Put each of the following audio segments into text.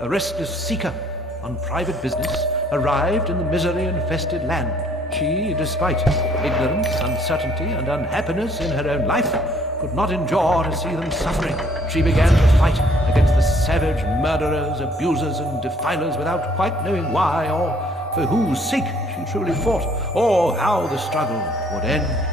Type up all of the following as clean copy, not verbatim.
a restless seeker on private business, arrived in the misery-infested land. She, despite ignorance, uncertainty, and unhappiness in her own life, could not endure to see them suffering. She began to fight against the savage murderers, abusers, and defilers without quite knowing why or for whose sake she truly fought, or how the struggle would end.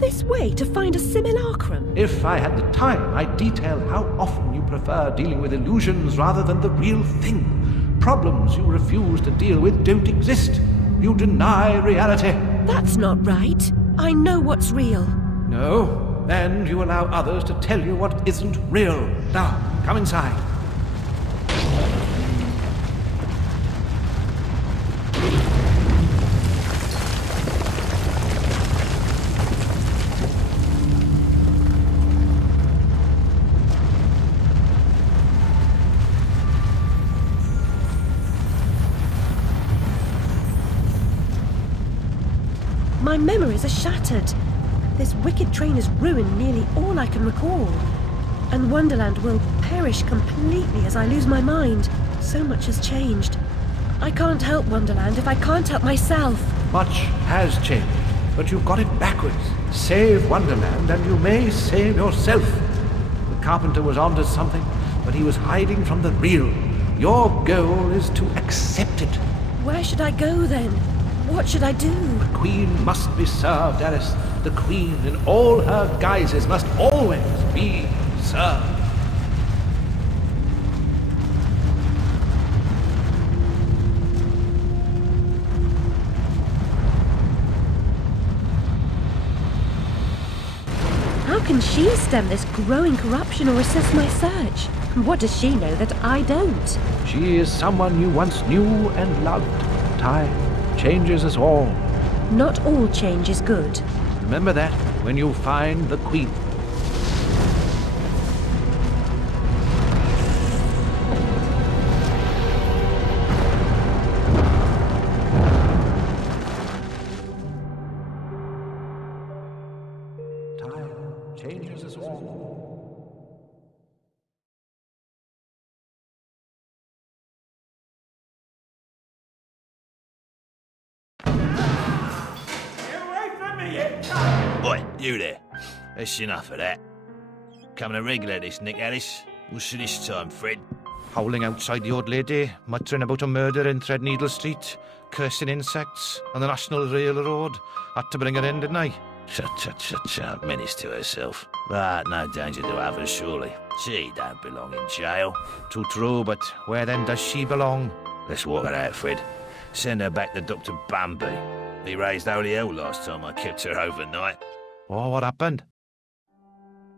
this way to find a simulacrum? If I had the time, I'd detail how often you prefer dealing with illusions rather than the real thing. Problems you refuse to deal with don't exist. You deny reality. That's not right. I know what's real. No, and you allow others to tell you what isn't real. Now, come inside. My memories are shattered. This wicked train has ruined nearly all I can recall. And Wonderland will perish completely as I lose my mind. So much has changed. I can't help Wonderland if I can't help myself. Much has changed, but you got it backwards. Save Wonderland and you may save yourself. The carpenter was onto something. but he was hiding from the real. Your goal is to accept it. Where should I go then? What should I do? The Queen must be served, Alice. The Queen in all her guises must always be served. How can she stem this growing corruption or assess my search? What does she know that I don't? She is someone you once knew and loved. Time changes us all. Not all change is good. Remember that when you find the Queen. Time changes us all. Oi, you there. That's enough of that. Coming a regular this, Nick Alice. What's this time, Fred? Howling outside the old lady, muttering about a murder in Threadneedle Street, cursing insects on the National Railroad. Had to bring her in, didn't I? Shut, menace to herself. But no danger to others, surely. She don't belong in jail. Too true, but where then does she belong? Let's walk her out, Fred. Send her back to Dr. Bambi. He raised holy hell last time I kept her overnight. Oh, what happened?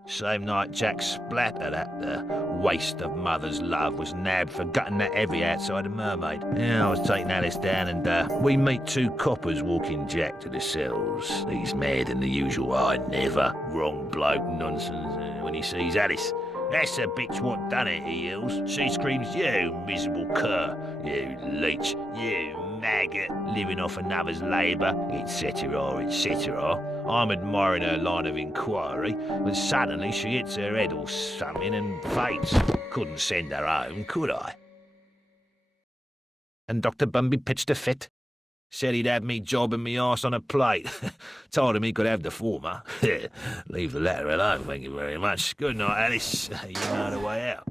Same night Jack splattered at the waste of mother's love was nabbed for gutting that heavy outside a mermaid. Yeah, I was taking Alice down and we meet two coppers walking Jack to the cells. He's mad in the usual I never wrong bloke nonsense when he sees Alice. That's the bitch what done it, he yells. She screams, you miserable cur, you leech, you maggot, living off another's labour, etc., etc. I'm admiring her line of inquiry, but suddenly she hits her head or something and faints. Couldn't send her home, could I? And Dr. Bambi pitched a fit. Said he'd have me jobbing me arse on a plate. Told him he could have the former. Leave the latter alone, thank you very much. Good night, Alice. You know the way out.